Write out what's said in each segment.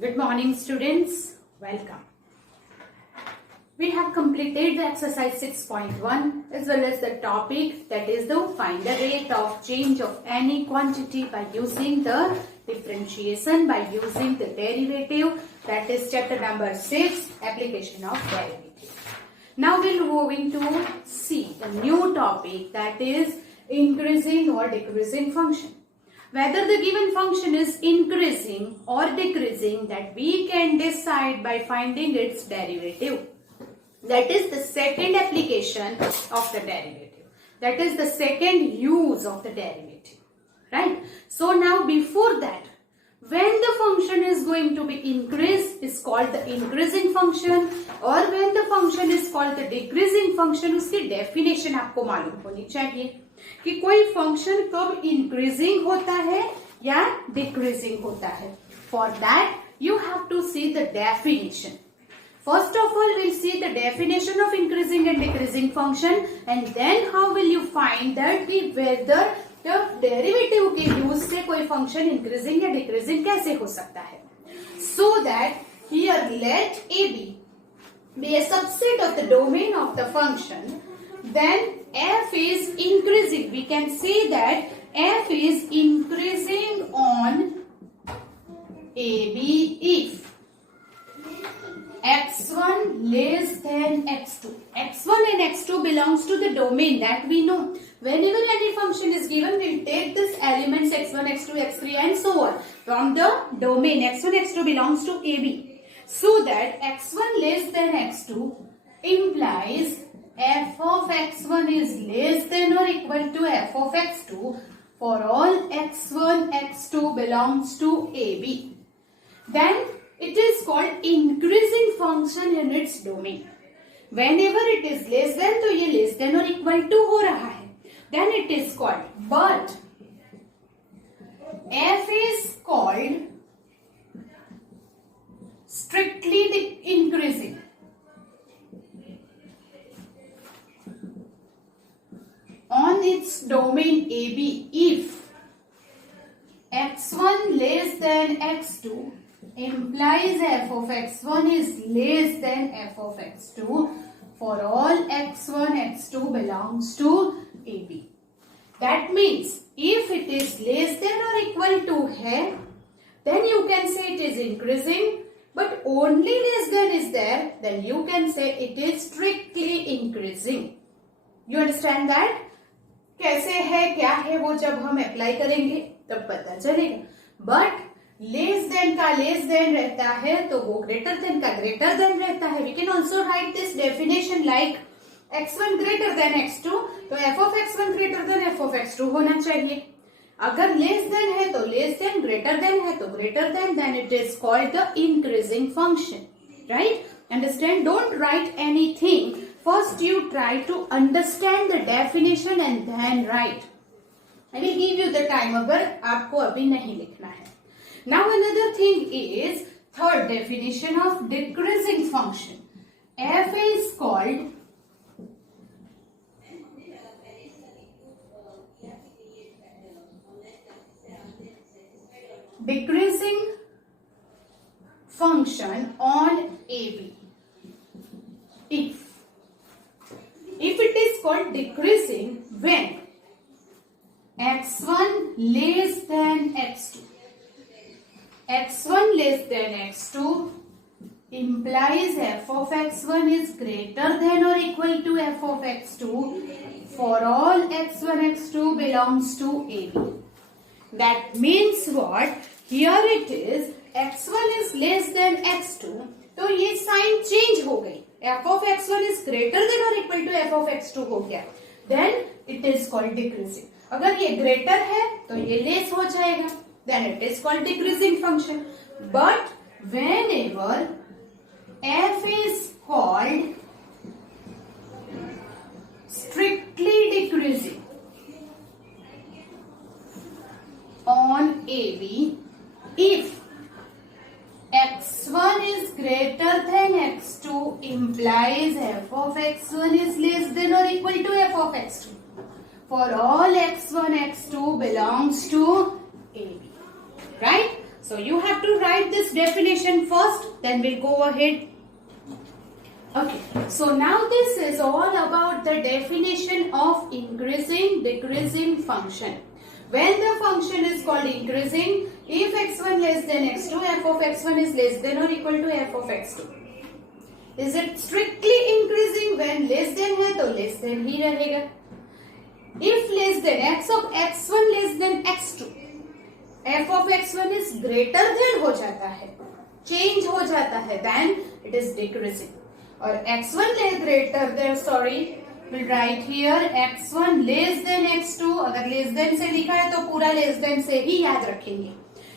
Good morning, students. Welcome. We have completed the exercise 6.1 as well as the topic, that is the find the rate of change of any quantity by using the differentiation, by using the derivative. That is chapter number 6, application of derivative. Now we're moving to see the new topic, that is increasing or decreasing function. Whether the given function is increasing or decreasing, that we can decide by finding its derivative. That is the second application of the derivative. That is the second use of the derivative. Right? So now before that, when the function is going to be increased is called the increasing function, और when the function is called the decreasing function, उसकी definition आपको मालूम होनी चाहिए कि कोई function कब increasing होता है या डिक्रीजिंग होता है. For that you have to see the definition. First of all will see the definition of increasing and decreasing function and then how will you find that कि वेदर डेरिवेटिव के use से कोई function increasing या decreasing कैसे हो सकता है. So that here let A B a subset of the domain of the function, then f is increasing. We can say that f is increasing on AB if x1 less than x2. x1 and x2 belongs to the domain that we know. Whenever any function is given, we'll take this elements x1, x2, x3 and so on from the domain. x1, x2 belongs to AB. So that x1 less than x2 implies f of x1 is less than or equal to f of x2 for all x1, x2 belongs to AB. Then it is called increasing function in its domain. Whenever it is less than, तो ये less than or equal to हो रहा है. Then it is called, but f is called strictly increasing. On its domain AB if x1 less than x2 implies f of x1 is less than f of x2 for all x1, x2 belongs to AB. That means if it is less than or equal to है, then you can say it is increasing, but only less than is there, then you can say it is strictly increasing. You understand that? कैसे है क्या है वो जब हम apply करेंगे तब पता चलेगा. बट लेस देन का लेस देन रहता है तो वो ग्रेटर देन का ग्रेटर देन रहता है. We can also write this definition like x1 greater than x2, तो f of x1 greater than f of x2 होना चाहिए. अगर लेस देन है तो लेस देन, ग्रेटर देन है तो greater than, then it is called the increasing function. Right? Understand? Don't write anything. First you try to understand the definition and then write. I will give you the time अगर आपको अभी नहीं लिखना है. Now another thing is third definition of decreasing function. f is called decreasing function on AB. If it is called decreasing when x1 less than x2. x1 less than x2 implies f of x1 is greater than or equal to f of x2 for all x1, x2 belongs to AB. That means what? Here it is x1 is less than x2, तो ये sign change हो गई. f of x1 is greater than or equal to f of x2 हो गया. Then it is called decreasing. अगर ये greater है तो ये less हो जाएगा. Then it is called decreasing function. But whenever f is called strictly decreasing on AB if x1 is greater than x2 implies f of x1 is less than or equal to f of x2 for all x1, x2 belongs to AB. Right? So you have to write this definition first, then we'll go ahead. Okay, so now this is all about the definition of increasing decreasing function. When the function is called increasing, if x1 less than x2, f of x1 is less than or equal to f of x2. Is it strictly increasing? when less than है तो less than ही रहेगा. If less than x of x1 less than x2, f of x1 is greater than हो जाता है, change हो जाता है, then it is decreasing. और x1 greater than, we'll write here x1 less than x2. अगर less than से लिखा है तो पूरा less than से ही याद रखेंगे.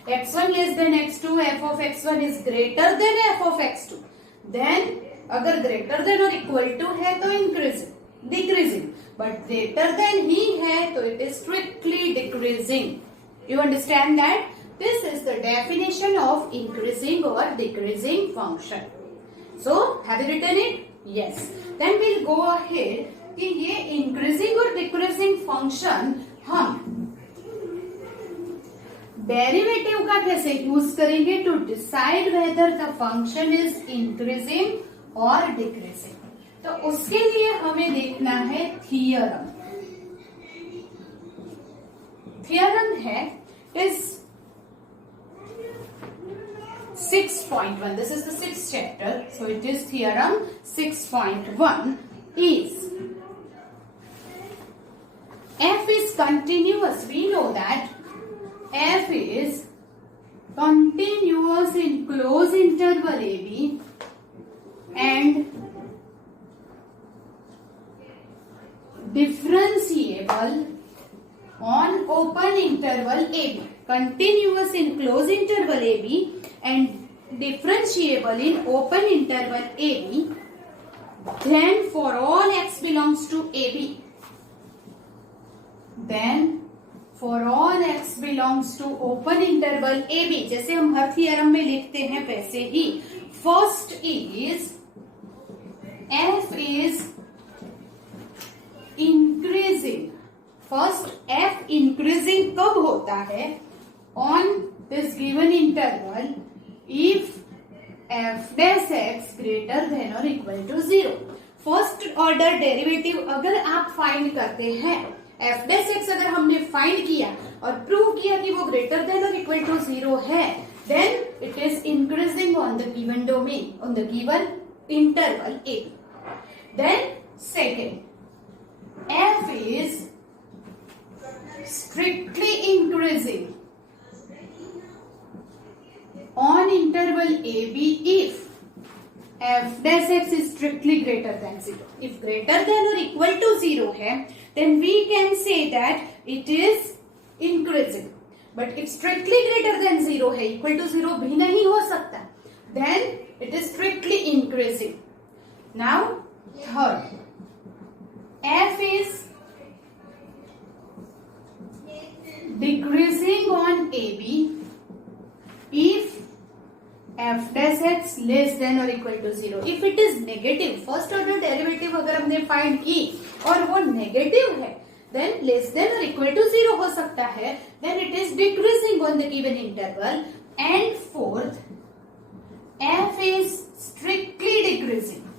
x1 less than x2, f of x1 is greater than f of x2. Then अगर greater than or equal to है तो increasing, decreasing. But greater than ही है तो it is strictly decreasing. You understand that? This is the definition of increasing or decreasing function. So, have you written it? Yes. Then we'll go ahead कि ये increasing और decreasing function हम derivative का कैसे use करेंगे to decide whether the function is increasing or decreasing. तो उसके लिए हमें देखना है theorem. Theorem है is 6.1. This is the 6th chapter. So it is theorem 6.1 is f is continuous. We know that f is continuous in closed interval AB and differentiable on open interval AB. Continuous in closed interval AB and differentiable in open interval AB, then for all x belongs to AB, then for all x belongs to open interval AB, जैसे हम हर theorem में लिखते हैं वैसे ही. First is f is increasing. First f increasing कब होता है? On this given interval if f dash x greater than or equal to 0. First order derivative अगर आप फाइंड करते हैं, f dash x अगर हमने फाइंड किया और प्रूव किया कि वो ग्रेटर देन और इक्वल टू 0 है, then it is increasing on the given domain, on the given interval a. Then second, f is strictly increasing on interval AB if f dash x is strictly greater than 0. If greater than or equal to 0 है, then we can say that it is increasing. But if strictly greater than 0 है, equal to 0 भी नहीं हो सकता, then it is strictly increasing. Now third, f is decreasing on AB if f dash x less than or equal to 0. If it is negative, first order derivative अगर हमने find की और वो negative है, then less than or equal to 0 हो सकता है, then it is decreasing on the given interval. And fourth, f is strictly decreasing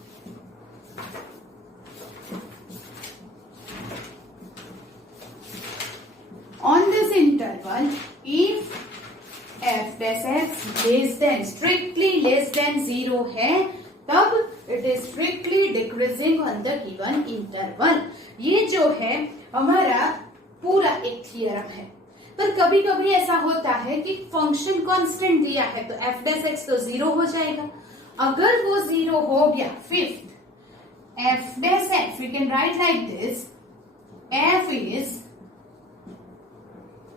on this interval if f dash x less than, strictly less than 0 है, तब it is strictly decreasing on the given interval. ये जो है हमारा पूरा एक theorem है. पर कभी कभी ऐसा होता है कि फंक्शन कांस्टेंट दिया है तो f dash x तो 0 हो जाएगा. अगर वो 0 हो गया, fifth, f dash x we can write like this, f is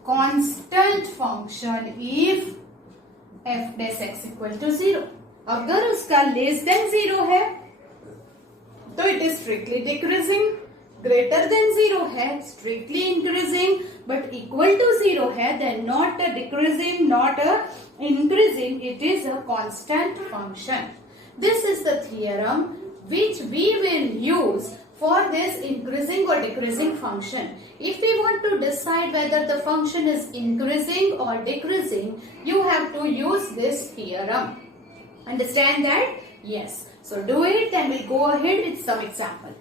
constant function if f dash x equal to 0. अगर उसका less than 0 है तो it is strictly decreasing, greater than 0 है strictly increasing, but equal to 0 है then not a decreasing, not a increasing, it is a constant function. This is the theorem which we will use For this increasing or decreasing function, if we want to decide whether the function is increasing or decreasing, you have to use this theorem. Understand that? Yes. So do it, and we'll go ahead with some example.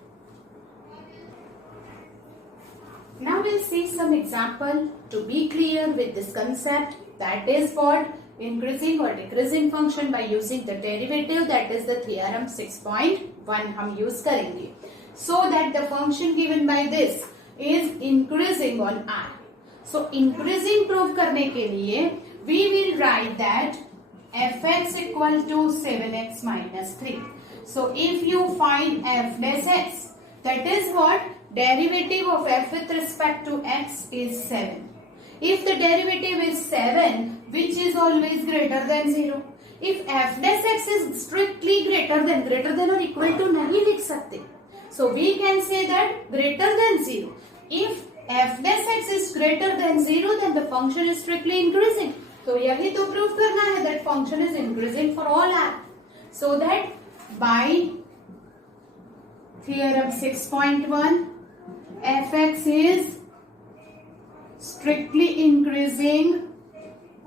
Now we'll see some example to be clear with this concept, that is what increasing or decreasing function by using the derivative, that is the theorem 6.1 हम use करेंगे. So that the function given by this is increasing on r. So increasing prove करने के लिए we will write that fx equal to 7x minus 3. So if you find f dash x, that is what derivative of f with respect to x is 7. If the derivative is 7, which is always greater than 0. If f dash x is strictly greater than or equal to नहीं लिख सकते. So we can say that greater than 0. If f dash x is greater than 0, then the function is strictly increasing. So यही तो prove करना है that function is increasing for all r. So that by theorem 6.1, fx is strictly increasing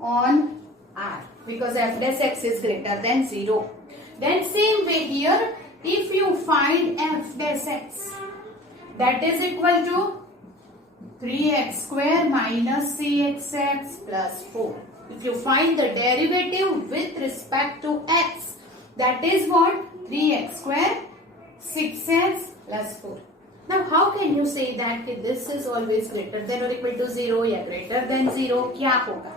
on r because f dash x is greater than 0. Then same way here, if you find f dash x, that is equal to 3x square minus cxx plus 4. If you find the derivative with respect to x, that is what 3x square 6x plus 4. Now how can you say that this is always greater than or equal to 0 या greater than 0? क्या होगा?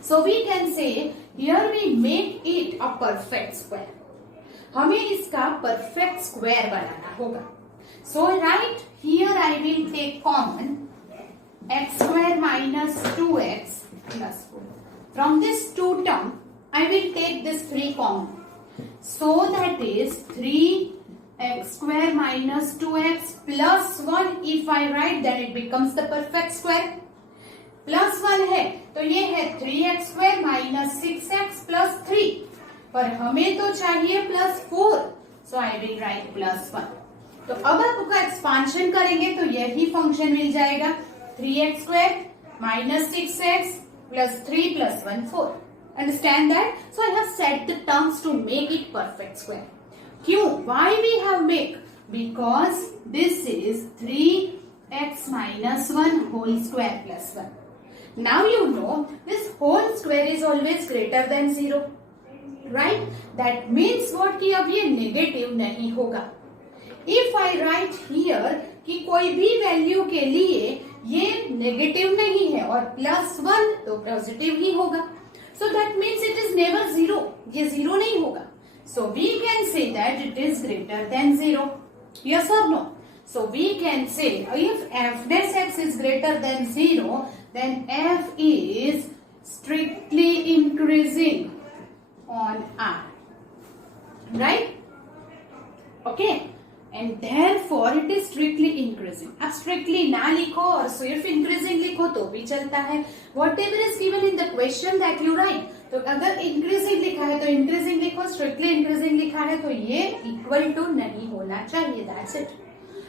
So we can say here we make it a perfect square. हमें इसका perfect square बनाना होगा. So right here I will take common x square minus 2x plus 4. From this 2 term I will take this 3 common. So that is 3x square minus 2x plus 1. If I write, then it becomes the perfect square. Plus 1 है तो ये है 3x square minus 6x plus 3. पर हमें तो चाहिए plus 4. So I will write plus 1. तो अब आपका एक्सपांशन करेंगे तो यही फंक्शन मिल जाएगा 3x square minus 6x plus 3 plus 1 4. Understand that? So I have set the terms to make it perfect square. क्यों? Why we have make? Because this is 3x minus 1 whole square plus 1. Now you know this whole square is always greater than 0. Right? That means what कि अब ये negative नहीं होगा. If I write here कि कोई भी value के लिए ये नेगेटिव नहीं है और प्लस 1 तो पॉजिटिव ही होगा. So that means it is never 0. ये 0 नहीं होगा. So we can say that it is greater than 0. Yes or no? So we can say if f dash x is greater than 0, then f is strictly increasing on r. Right? Okay. And therefore it is strictly increasing. अब strictly ना लिखो और सिर्फ increasing लिखो तो भी चलता है. Whatever is given in the question that you write. तो अगर increasing लिखा है तो increasing लिखो, strictly increasing लिखा है तो ये equal to नहीं होना चाहिए. That's it.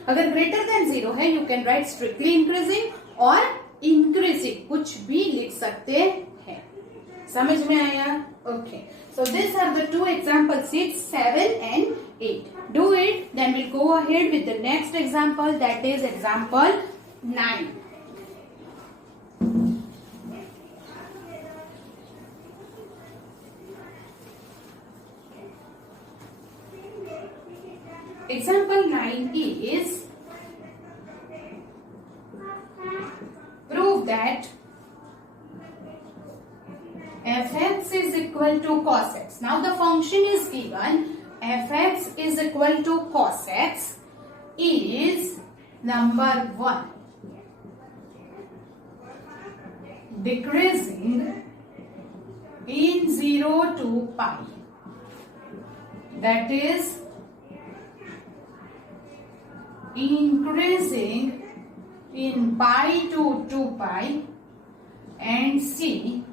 अगर greater than 0 है, you can write strictly increasing और increasing, कुछ भी लिख सकते हैं. समझ में आया? Okay. So these are the two examples, 6, 7 and 8. Do it, then we'll go ahead with the next example, that is example 9. Example 9 is prove that fx is equal to cos x. Now the function is given fx is equal to cos x is number 1 decreasing in 0 to pi, that is increasing in pi to 2 pi, and C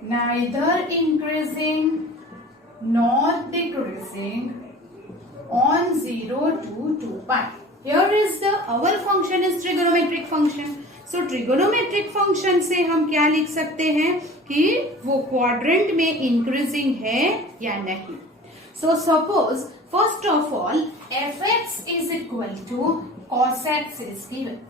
neither increasing nor decreasing on 0 to 2 pi. Here is the our function is trigonometric function. So trigonometric function से हम क्या लिख सकते हैं कि वो quadrant में increasing है या नहीं. So suppose first of all fx is equal to cos x is given.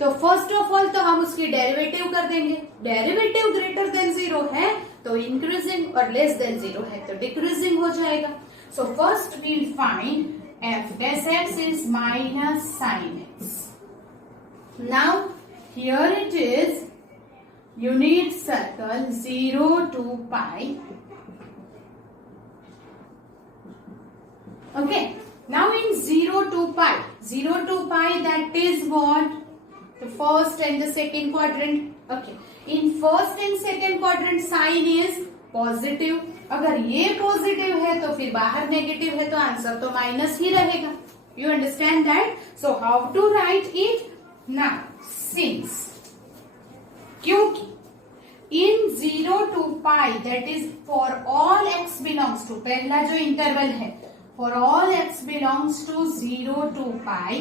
तो फर्स्ट ऑफ ऑल तो हम उसकी डेरिवेटिव कर देंगे. डेरिवेटिव ग्रेटर देन 0 है तो इंक्रीजिंग और लेस देन 0 है तो डिक्रीजिंग हो जाएगा. So first we'll find f dash x is minus sin x. Now here it is unit circle 0 to pi. Okay, now in 0 to pi, 0 to pi, that is what? The first and the second quadrant. Okay, in first and second quadrant sign is positive. अगर ये positive है तो फिर बाहर negative है तो answer तो minus ही रहेगा. You understand that. So how to write it now. Since क्योंकि इन 0 to pi that is for all x belongs to, पहला जो इंटरवल है for all x belongs to 0 to pi,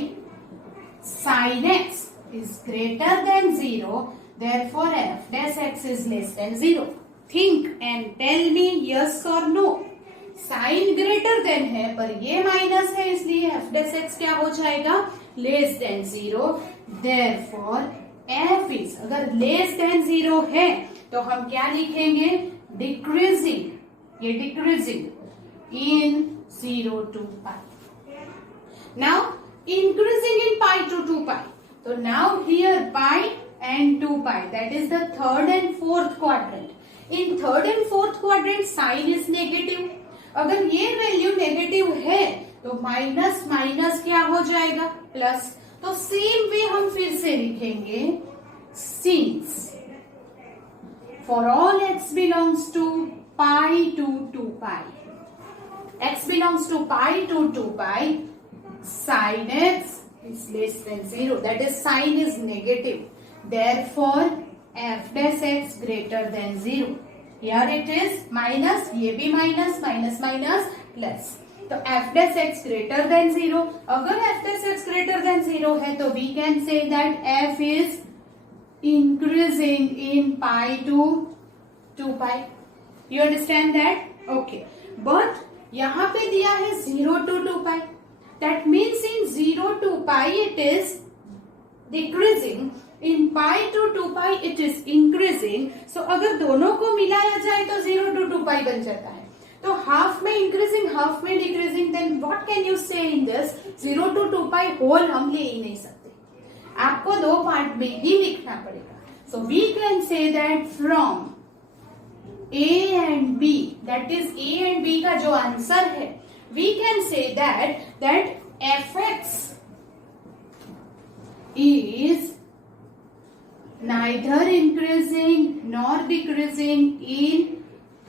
sin x is greater than 0, therefore f dash x is less than 0. Think and tell me yes or no. Sign greater than है पर ये minus है इसलिए f dash x क्या हो जाएगा? Less than 0. Therefore f is, अगर less than 0 है तो हम क्या लिखेंगे? डिक्रीजिंग. ये decreasing in 0 to pi. Now increasing in pi to 2 pi. So now here pi and 2 pi, that is the third and fourth quadrant. In third and fourth quadrant sign is negative. अगर ये value negative है तो minus minus क्या हो जाएगा? Plus. तो same way हम फिर से लिखेंगे since for all x belongs to pi to 2 pi, x belongs to pi to 2 pi, sin x is less than 0, that is sign is negative, therefore f dash x greater than 0. Here it is minus, ये भी minus, minus minus plus. तो f dash x greater than 0. अगर f dash x greater than 0 है तो we can say that f is increasing in pi to 2 pi. You understand that? Okay. But यहाँ पे दिया है 0 to 2 pi. That means in 0 to pi it is decreasing. In pi to 2 pi it is increasing. So अगर दोनों को मिलाया जाए तो 0 to 2 pi बन जाता है. तो हाफ में इंक्रीजिंग हाफ में decreasing. Then what can you say in this? 0 to 2 pi whole हम ले ही नहीं सकते. आपको दो पार्ट में ही लिखना पड़ेगा. So we can say that from a and b, that is a and b का जो आंसर है, we can say that fx is neither increasing nor decreasing in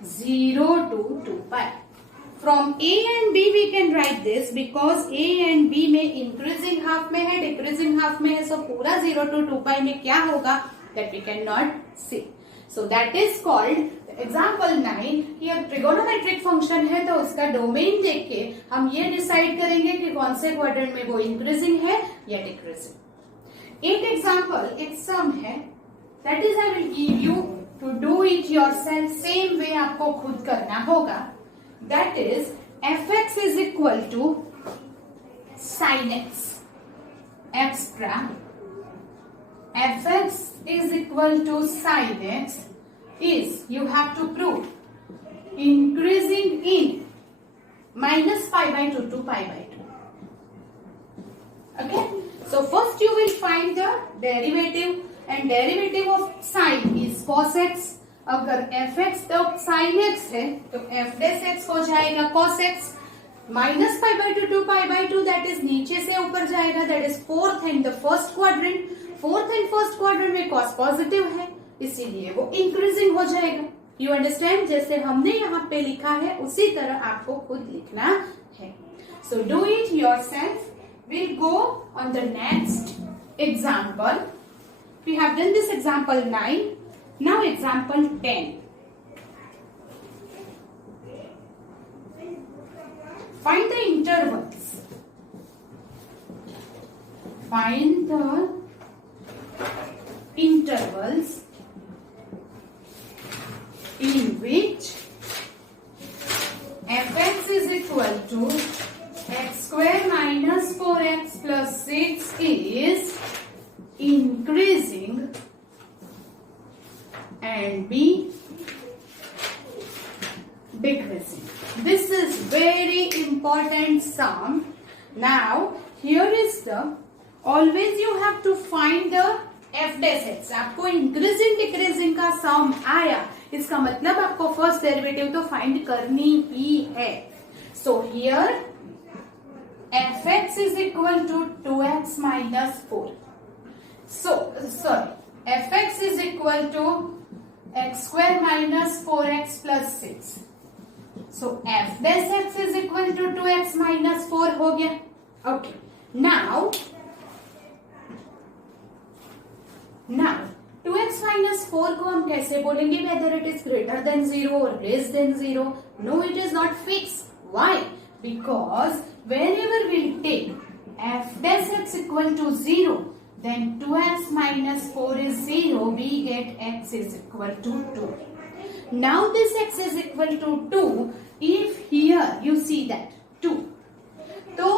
0 to 2 pi. From a and b we can write this because a and b में increasing half में है, decreasing half में है, so पूरा 0 to 2 pi में क्या होगा that we cannot see. So that is called example 9. ये ट्रिगोनोमेट्रिक फंक्शन है तो उसका डोमेन देख के हम ये डिसाइड करेंगे कि कौन से क्वाड्रेंट में वो इंक्रीजिंग है या डिक्रीजिंग. एक एग्जाम्पल एक सम है, that is I will give you to do it yourself. Same way आपको खुद करना होगा. That is fx is equal to sin x extra fx is equal to sin x is, you have to prove, increasing in minus pi by 2 to pi by 2. Okay, so first you will find the derivative and derivative of sin is cos x. अगर fx तो sin x है तो f dash x हो जाएगा cos x. Minus pi by 2 pi by 2, that is नीचे से ऊपर जाएगा, that is fourth and the first quadrant. Fourth and first quadrant में cos पॉजिटिव है इसीलिए वो इंक्रीजिंग हो जाएगा. You understand? जैसे हमने यहाँ पे लिखा है उसी तरह आपको खुद लिखना है. So do it yourself. Will go on the next example. We have done this example 9. Now example 10. Find the intervals. Find the intervals in which fx is equal to x square minus 4x plus 6 is increasing and b decreasing. This is very important sum. Now here is the, always you have to find the f dash x. आपको increasing decreasing का सम आया, इसका मतलब आपको first derivative तो find करनी ही है. So here fx is equal to 2x minus 4. So sorry, fx is equal to x square minus 4x plus 6. So f dash x is equal to 2x minus 4 हो गया. Okay. Now 2x minus 4 को हम कैसे बोलेंगे? Whether it is greater than 0 or less than 0? No, it is not fixed. Why? Because whenever we take f dash x equal to 0, then 2x minus 4 is 0, we get x is equal to 2. Now this x is equal to 2. If here you see that 2, तो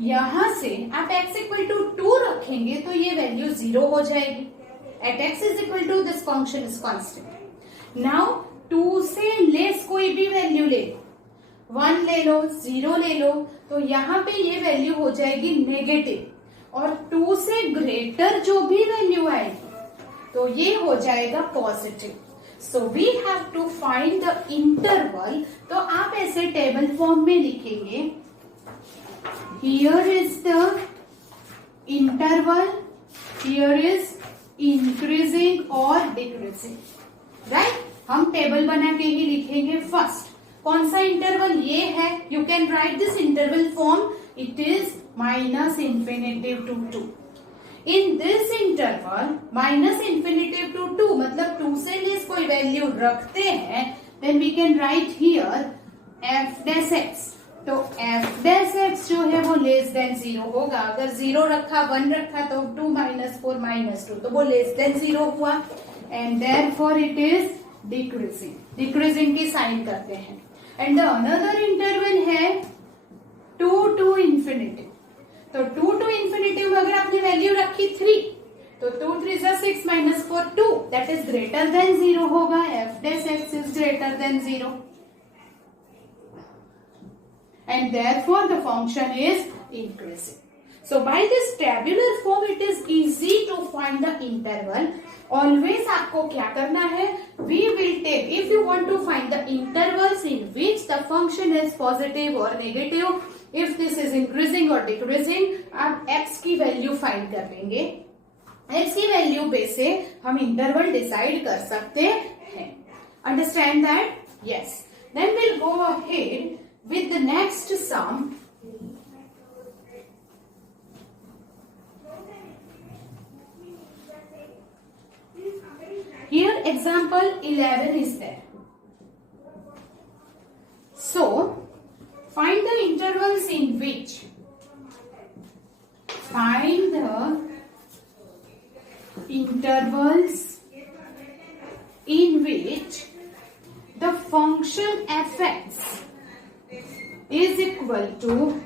यहां से आप x equal to 2 रखेंगे तो ये value 0 हो जाएगी. At x is equal to this function is constant. Now 2 से लेस कोई भी वैल्यू ले लो, 1 ले लो, 0 ले लो, तो यहाँ पे ये वैल्यू हो जाएगी नेगेटिव. और 2 से ग्रेटर जो भी वैल्यू आएगी तो ये हो जाएगा positive. So we have to find the interval. तो आप ऐसे टेबल फॉर्म में लिखेंगे, here is the interval, here is increasing और डिक्रीजिंग. राइट, हम टेबल बना के ही लिखेंगे. फर्स्ट कौन सा इंटरवल? ये है. You can write this interval form. It is minus infinitive to 2. In this interval minus infinitive to 2 मतलब 2 से लेस कोई वैल्यू रखते हैं, then we can write here f dash x. तो f डैश x जो है वो लेस देन 0 होगा. अगर 0 रखा, 1 रखा तो 2 minus 4 minus 2, तो वो लेस देन 0 हुआ. And therefore it is decreasing. Decreasing की साइन करते हैं. एंड द अनदर इंटरवल है 2 to infinity. तो 2 to infinity में अगर आपने वैल्यू रखी 3, तो 2 3 6 minus 4 2, that is greater than 0 होगा. f dash x is greater than 0. And therefore the function is increasing. So by this tabular form it is easy to find the interval. Always आपको क्या करना है? We will take, if you want to find the intervals in which the function is positive or negative, if this is increasing or decreasing, आप x की value find कर लेंगे. x की value base से हम इंटरवल डिसाइड कर सकते हैं. Understand that? Yes. Then we'll go ahead with the next sum. Here example 11 is there. So find the intervals in which, find the intervals in which the function fx is equal to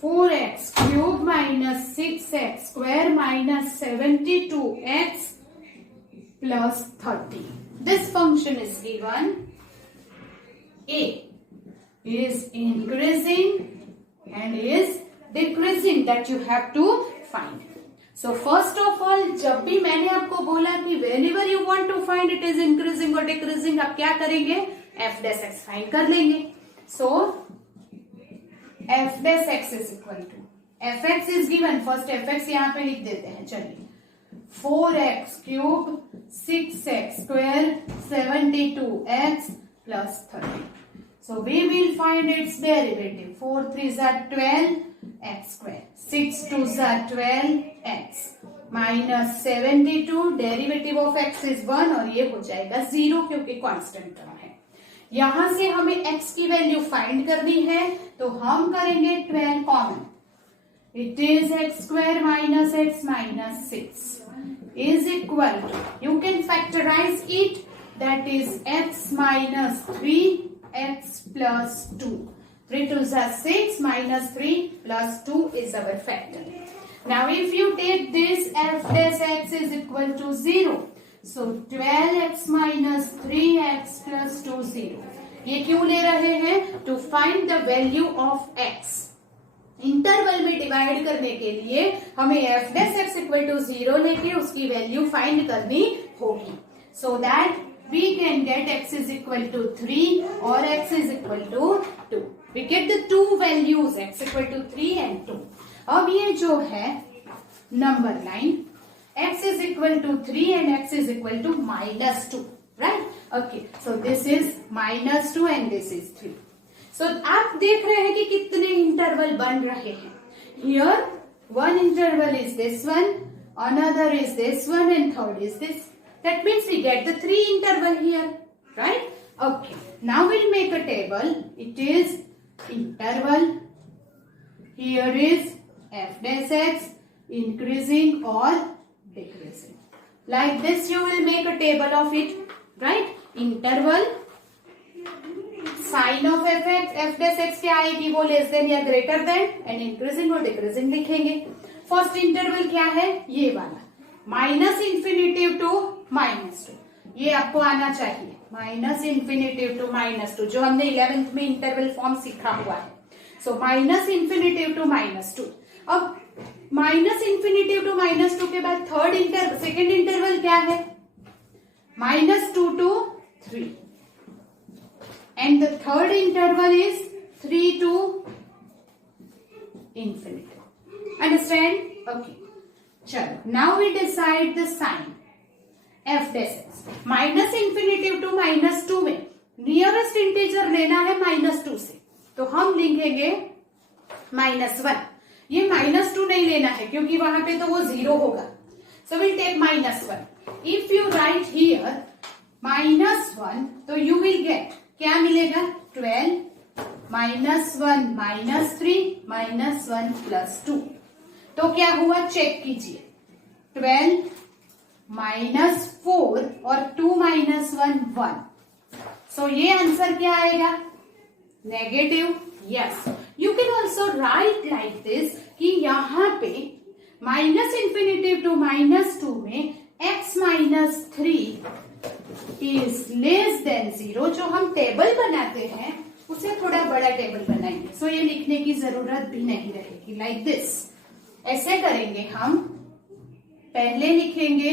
4x cube minus 6x square minus 72x plus 30. This function is given. A is increasing and is decreasing, that you have to find. So first of all, जब भी मैंने आपको बोला कि whenever you want to find it is increasing or decreasing, आप क्या करेंगे? f dash x find कर लेंगे. So f dash x is equal to, fx is given. first fx यहाँ पे लिख देते हैं. चलिए, 4x cube 6x square 72x plus 30. So we will find its derivative. 4 3s are 12 x square, 6 2s are 12 x minus 72. Derivative of x is 1 और ये हो जाएगा 0 क्योंकि कांस्टेंट टर्म है. यहां से हमें x की वैल्यू फाइंड करनी है, तो हम करेंगे 12 common. It is x square minus x minus 6 is equal to, you can factorize it, that is x minus 3x plus 2. 3 2s are 6 minus 3 plus 2 is our factor. Now if you take this, f dash x is equal to 0. So 12x minus 3x plus 2 0. ये क्यों ले रहे हैं? To find the value of x. Interval में divide करने के लिए हमें f dash x equal to 0 लेके उसकी वैल्यू फाइंड करनी होगी, so that we can get x is equal to 3 और x is equal to 2. We get the two values x equal to 3 and 2. अब ये जो है number line x is equal to 3 and x is equal to minus 2, right? Okay, so this is minus 2 and this is 3. So, आप देख रहे हैं कि कितने इंटरवल बन रहे हैं. Here one interval is this one, another is this one, and third is this. That means we get the 3 interval here, right? Okay. Now we'll make a table. It is interval. Here is f dash x increasing or decreasing. Like this, you will make a table of it, right? Interval. Sign of f dash x क्या आएगी? वो less than या greater than, and increasing और decreasing लिखेंगे. First interval क्या है? ये वाला, माइनस इंफिनिटिव टू माइनस 2. ये आपको आना चाहिए, माइनस इंफिनिटिव टू माइनस 2, जो हमने 11th में इंटरवल फॉर्म सीखा हुआ है. सो माइनस इंफिनिटिव टू माइनस 2. अब माइनस इंफिनिटिव टू माइनस 2 के बाद सेकेंड इंटरवल क्या है? Minus 2 to 3. And the third interval is 3 to infinity. Understand? Okay. चलो, now we decide the sign. f dash x. Minus infinitive to minus 2 में nearest integer लेना है minus 2 से, तो हम लिखेंगे माइनस 1. ये माइनस 2 नहीं लेना है क्योंकि वहां पे तो वो 0 होगा. So we'll take minus 1. If you write here minus 1, तो you will get क्या मिलेगा? 12 माइनस 1 माइनस 3 माइनस 1 प्लस 2. तो क्या हुआ? चेक कीजिए. 12 माइनस 4 और 2 माइनस 1 1. सो ये आंसर क्या आएगा? Negative. Yes, you can also right like this कि यहां पे माइनस इंफिनिटिव टू माइनस 2 में x minus 3 is less than 0. जो हम टेबल बनाते हैं उसे थोड़ा बड़ा टेबल बनाएंगे, सो ये लिखने की जरूरत भी नहीं रहेगी. लाइक दिस ऐसे करेंगे हम. पहले लिखेंगे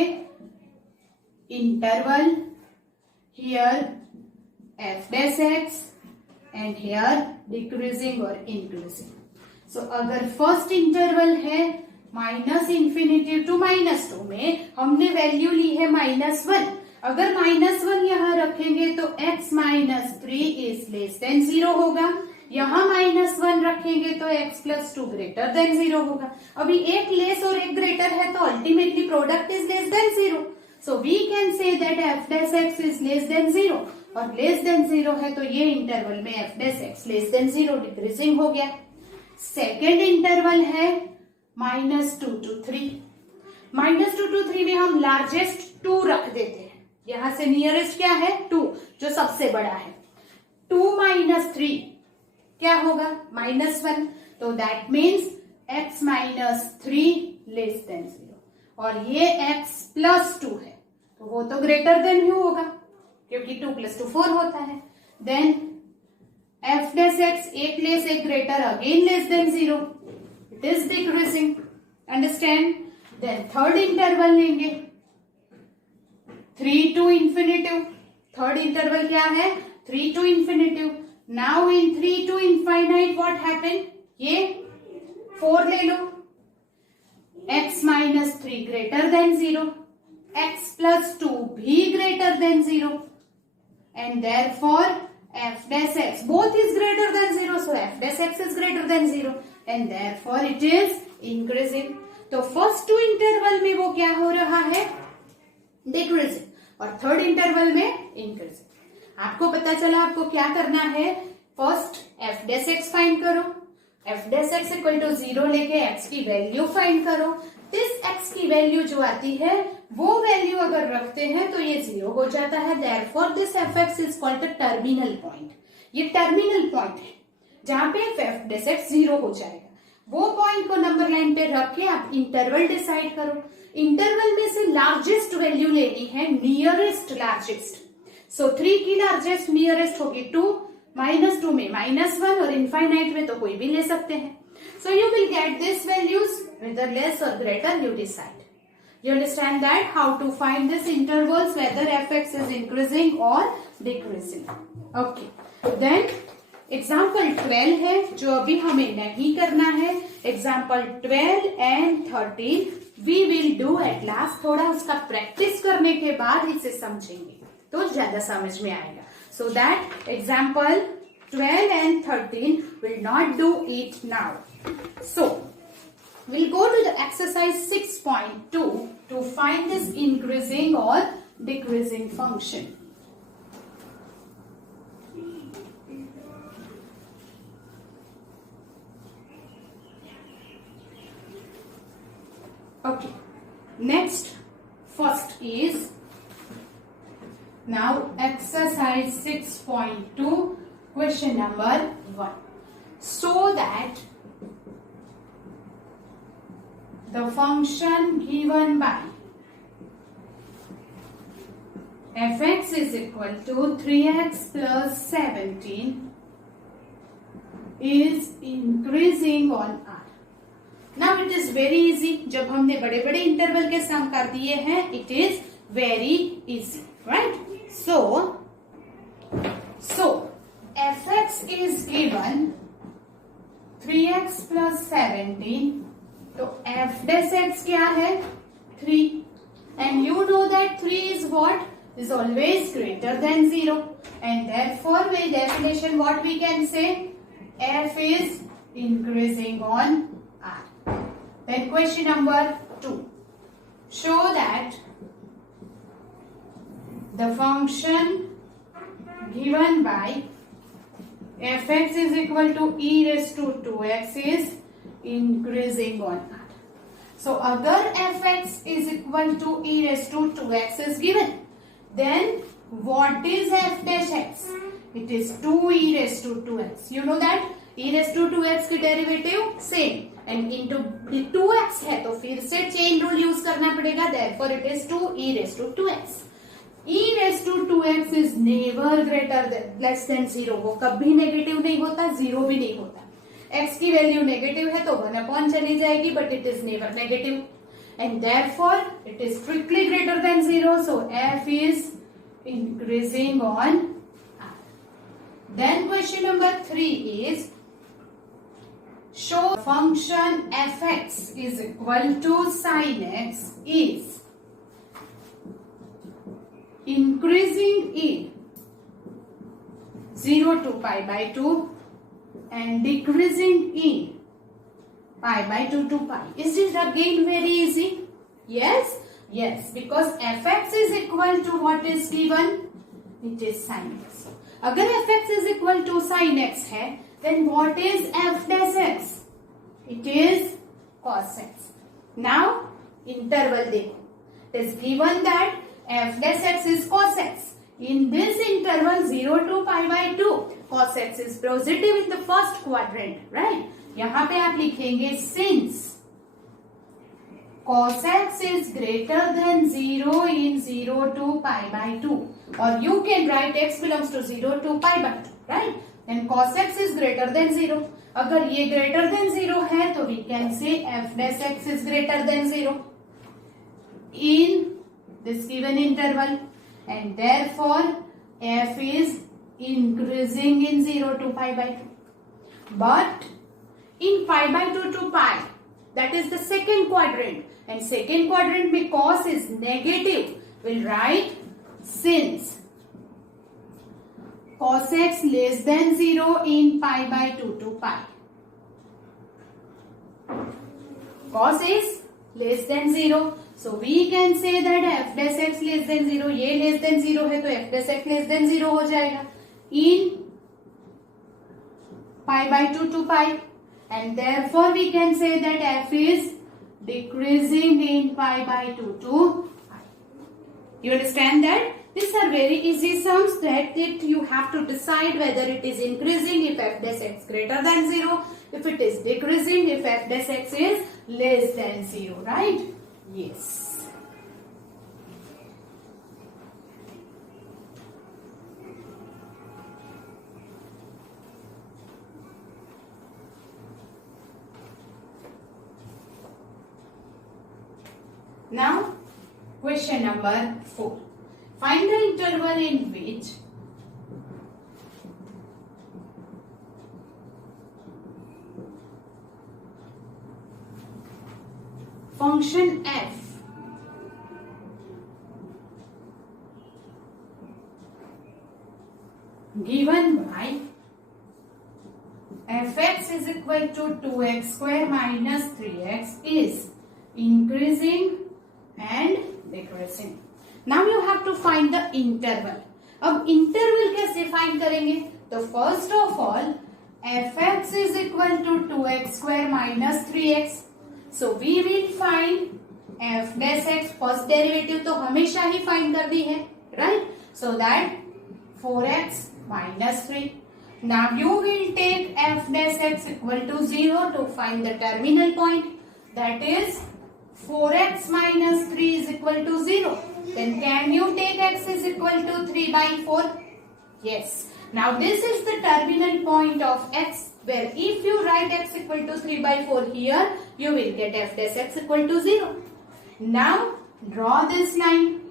interval, here f dash x and here decreasing और इंक्रीजिंग. सो अगर फर्स्ट इंटरवल है माइनस इंफिनिटी टू माइनस 2 में हमने वैल्यू ली है माइनस 1. अगर माइनस 1 यहां रखेंगे तो x minus 3 is less than 0 होगा. यहां माइनस 1 रखेंगे तो x प्लस 2 ग्रेटर देन 0 होगा. अभी एक लेस और एक ग्रेटर है तो ultimately product is less than 0. So we can say that f dash x is less than 0, और लेस देन 0 है तो ये इंटरवल में f dash x less than 0 decreasing हो गया. सेकेंड इंटरवल है माइनस 2 to 3. माइनस 2 to 3 में हम लार्जेस्ट 2 रख देते हैं. यहां से नियरेस्ट क्या है? 2, जो सबसे बड़ा है. 2 माइनस 3 क्या होगा? माइनस 1. तो that means x minus 3 less than 0, और ये x प्लस 2 है तो वो तो ग्रेटर देन ही होगा क्योंकि 2 प्लस 2 4 होता है. देन f dash x एक लेस एक greater, again less than 0. It is decreasing. Understand? Then third interval लेंगे 3 to infinitive. थर्ड इंटरवल क्या है? 3 to infinitive. Now in 3 to infinite what happened? ये 4 ले लो. x minus 3 greater than 0. x plus 2 भी greater than 0. And therefore f dash x both is greater than 0. So f dash x is greater than 0. And therefore it is increasing. तो first 2 interval में वो क्या हो रहा है? Decreasing, और third interval में इंक्रीजिंग. आपको पता चला आपको क्या करना है, first F dash X find करो, F dash x equal to 0 लेके एक्स की वैल्यू फाइंड करो। दिस एक्स की वैल्यू जो आती है वो वैल्यू अगर रखते हैं तो ये 0 हो जाता है, therefore this F x is called the terminal point. ये टर्मिनल पॉइंट है जहां पे एफ डैश एक्स 0 हो जाएगा। वो पॉइंट को नंबर लाइन पे रख के आप इंटरवल डिसाइड करो। इंटरवल में से लार्जेस्ट वैल्यू लेनी है, नियरेस्ट लार्जेस्ट। सो 3 की लार्जेस्ट नियरेस्ट होगी 2, -2 में -1 और इनफाइनाइट में तो कोई भी ले सकते हैं। So you will get this values whether less or greater you decide. You understand that how to find this intervals whether fx is increasing or decreasing. Okay. Then example 12 है जो अभी हमें नहीं करना है। Example 12 and 13 we will do at last. थोड़ा उसका practice करने के बाद इसे समझेंगे तो ज्यादा समझ में आएगा। So that example 12 and 13 will not do it now. So we'll go to the exercise 6.2 to find this increasing or decreasing function. Okay, next first is now exercise 6.2 question number 1. So that the function given by fx is equal to 3x plus 17 is increasing on r. Now it is very easy. जब हमने बड़े बड़े interval के सम कर दिए हैं, it is very easy, right? So fx is given 3x plus 17. तो f dash x क्या है 3 and you know that 3 is what is always greater than 0 and therefore by definition what we can say f is increasing on r. Then question number 2, show that the function given by fx is equal to e raised to 2x is increasing on r. So अगर fx is equal to e raised to 2x is given, then what is f dash x? It is 2e raised to 2x. You know that e raised to 2x की derivative same and into 2x है तो फिर से chain rule use करना पड़ेगा, therefore it is 2e raised to 2x. e raised to 2x is never greater than less than 0. वो कभी negative नहीं होता, 0 भी नहीं होता। x की वैल्यू नेगेटिव है तो 1 अपॉन चली जाएगी, but it is never negative and therefore it is strictly greater than 0. So f is increasing on r. Then question number 3 is show function fx is equal to sin x is increasing in 0 to pi by 2 and decreasing in pi by 2 to pi. Is it again very easy? Yes, yes, because fx is equal to what is given? It is sin x. अगर fx is equal to sin x है, then what is f dash x? It is cos x. Now interval देखो. It is given that f dash x is cos x. In this interval 0 to pi by 2, cos x is positive in the first quadrant, right? यहाँ पे आप लिखेंगे since cos x is greater than 0 in 0 to pi by 2, or you can write x belongs to 0 to pi by 2, right? Then cos x is greater than 0. अगर ये greater than 0 है तो we can say f dash x is greater than 0 in this given interval, and therefore f is increasing in 0 to pi by 2. But in pi by 2 to pi, that is the second quadrant, and second quadrant में cos is negative, we'll write since cos x less than 0 in pi by 2 to pi. Cos is less than 0. So we can say that f dash x less than 0, ये less than 0 है तो f dash x less than 0 हो जाएगा in pi by 2 to pi, and therefore we can say that f is decreasing in pi by 2 to pi. You understand that? These are very easy sums that you have to decide whether it is increasing if f dash x greater than 0, if it is decreasing if f dash x is less than 0, right? Yes. Now, question number 4. Find the interval in which function f given by fx is equal to 2x square minus 3x is increasing and decreasing. Now you have to find the interval. अब interval कैसे find करेंगे? तो first of all fx is equal to 2x square minus 3x. So we will find f dash x, first derivative तो हमेशा ही find कर दी है, right? So that 4x minus 3. Now you will take f dash x equal to 0 to find the terminal point, that is 4x minus 3 is equal to 0. Then can you take x is equal to 3 by 4? Yes. Now this is the terminal point of x, where if you write x equal to 3 by 4 here, you will get f dash x equal to 0. Now draw this line.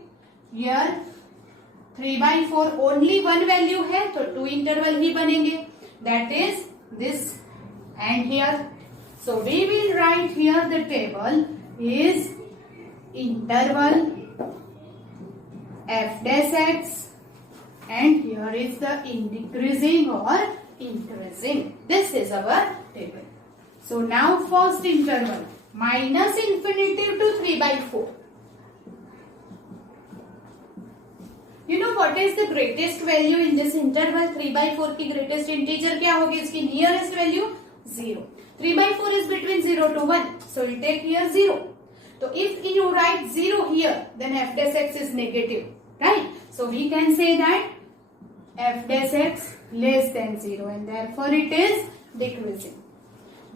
Here 3 by 4 only one value है, तो 2 interval ही बनेंगे. That is this and here. So we will write here the table is interval f dash x, and here is the decreasing or increasing. This is our table. So now first interval minus infinity to 3 by 4. You know what is the greatest value in this interval? 3 by 4 की greatest integer क्या होगी? इसकी nearest value 0. 3 by 4 is between 0 to 1. So we take here 0. So if you write 0 here, then f dash x is negative, right? So we can say that f dash x less than 0, and therefore it is decreasing.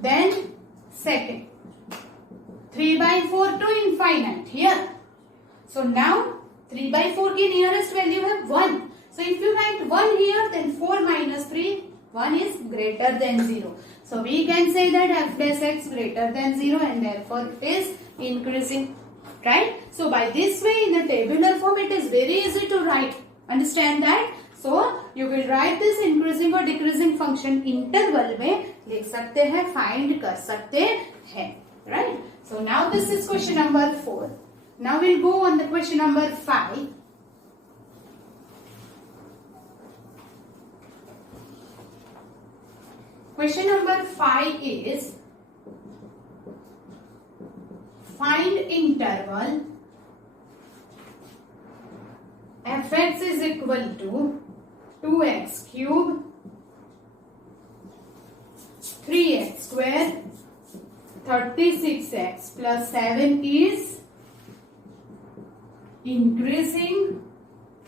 Then second, 3 by 4 to infinite here. So now 3 by 4 की nearest value है 1. So if you write 1 here, then 4 minus 3, 1 is greater than 0. So we can say that f dash x greater than 0, and therefore it is increasing, right? So by this way, in the tabular form, it is very easy to write. Understand that? So you will write this increasing or decreasing function interval में लिख सकते हैं, find कर सकते हैं, right? So now this is question number 4. Now we'll go on the question number 5. Question number 5 is find interval fx is equal to 2x cube 3x square 36x plus 7 is increasing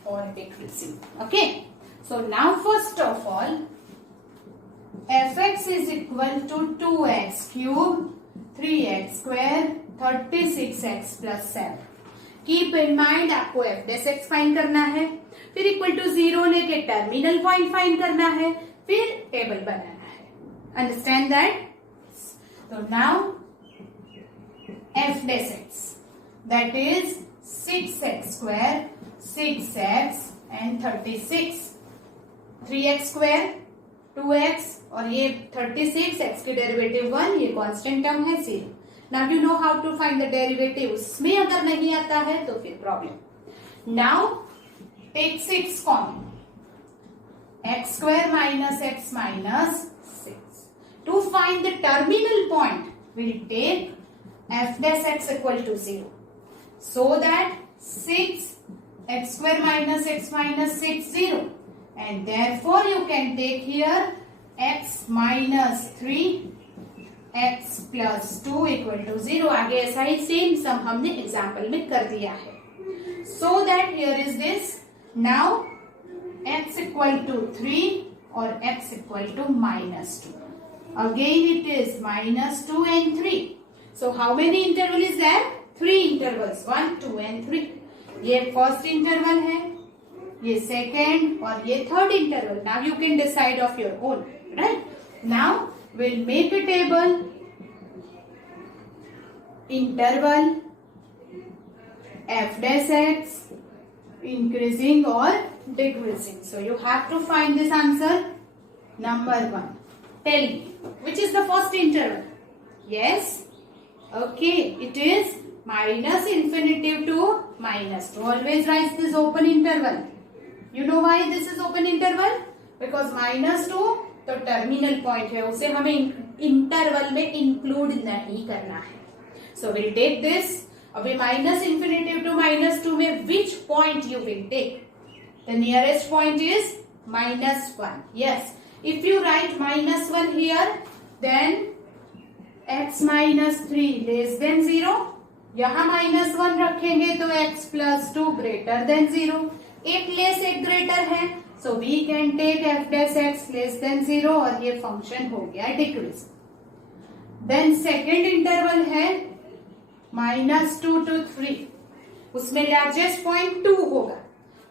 or decreasing. Okay. So now first of all fx is equal to 2x cube 3x square 36x plus 7. Keep in mind आपको f dash x find करना है, फिर equal to 0 लेके terminal point find करना है, फिर table बनाना है. Understand that? So now f dash x, that is 6x square 6x and 36, 3x square 2x और ये 36 x की डेरिवेटिव 1, ये कांस्टेंट टर्म है 0. Now you know how to find the derivative. उसमें अगर नहीं आता है तो फिर problem. Now take 6 common. X square minus x minus 6. To find the terminal point, we'll take f dash x equal to 0. so that 6 x square minus x minus 6 0, and therefore you can take here x minus 3 x plus 2 equal to 0. आगे ऐसा ही same सम हमने example में कर दिया है. So that here is this. Now x equal to 3 or x equal to minus 2. Again it is minus 2 and 3. So how many interval is there? 3 intervals. 1, 2 and 3. ये first interval है, ये second और ये third interval. Now you can decide of your own. Right? Now we'll make a table. Interval f dash x increasing or decreasing. So you have to find this answer. Number 1. Tell me, which is the first interval? Yes. Okay, it is minus infinitive to minus 2. Always write this open interval. You know why this is open interval? Because minus 2 तो terminal point है, उसे हमें interval में include नहीं करना है. So will take this. अभी minus infinitive to minus 2 में which point you will take? The nearest point is minus 1. Yes, if you write minus 1 here, then x minus 3 less than 0. यहाँ minus 1 रखेंगे तो x plus 2 greater than 0. एक less एक greater है, so we can take f dash x less than 0 और ये function हो गया डिक्रीज. देन सेकेंड इंटरवल है minus 2 to 3. उसमें लार्जेस्ट पॉइंट 2 होगा.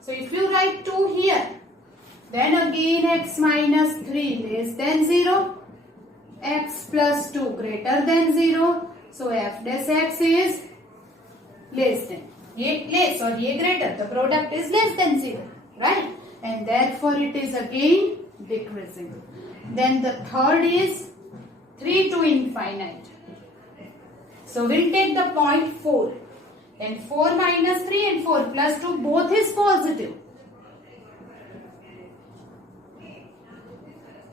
So if you write 2 here, then again x minus 3 less than 0, x plus 2 greater than 0. So f dash x is less than. ये less और ये greater, the product is less than 0, right? And therefore it is again decreasing. Then the third is 3 to infinite. So we'll take the point 4. Then 4 minus 3 and 4 plus 2 both is positive.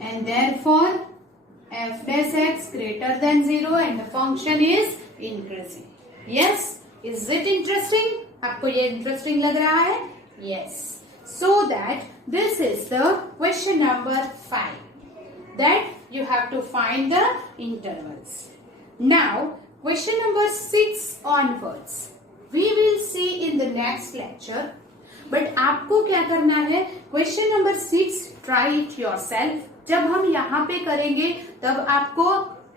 And therefore f dash x greater than 0 and the function is increasing. Yes? Is it interesting? आपको ये interesting लग रहा है? Yes. So that this is the question number 5. That you have to find the intervals. Now question number 6 onwards we will see in the next lecture. But आपको क्या करना है? Question number 6 try it yourself. जब हम यहाँ पे करेंगे तब आपको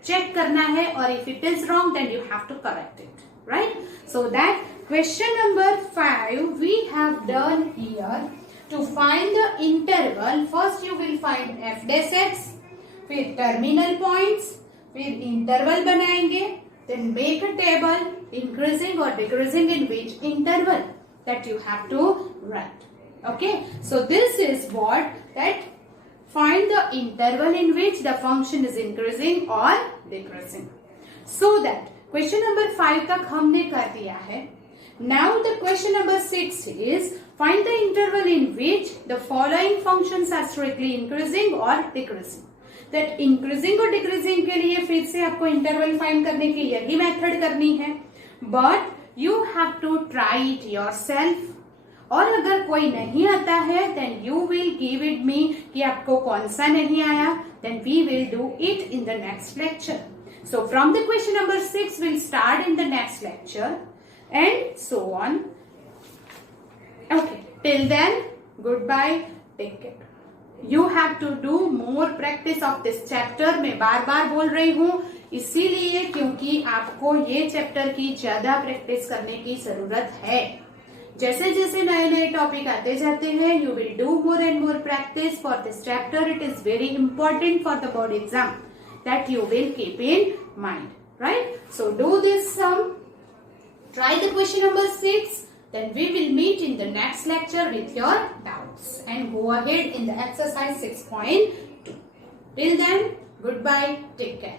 चेक करना है और if it is wrong then you have to correct it. Right? So that question number 5 we have done here. To find the interval, first you will find f dash x, फिर terminal points, फिर interval बनाएंगे, then make a table increasing or decreasing in which interval that you have to write. Okay, so this is what that find the interval in which the function is increasing or decreasing. So that question number 5 तक हमने कर दिया है. Now the question number 6 is find the interval in which the following functions are strictly increasing or decreasing. That increasing और decreasing के लिए फिर से आपको interval find करने की यही method करनी है. But you have to try it yourself. और अगर कोई नहीं आता है then you will give it me कि आपको कौन सा नहीं आया. Then we will do it in the next lecture. So from the question number 6 we'll start in the next lecture and so on. Okay, till then goodbye, take care. You have to do more practice of this chapter. मैं बार बार बोल रही हूँ इसीलिए क्योंकि आपको ये chapter की ज्यादा प्रैक्टिस करने की जरूरत है. जैसे जैसे नए नए टॉपिक आते जाते हैं you will do more and more practice for this chapter. It is very important for the board exam that you will keep in mind, right? So do this sum, try the question number 6, then we will meet in the next lecture with your doubts and go ahead in the exercise 6.2. Till then, goodbye, take care.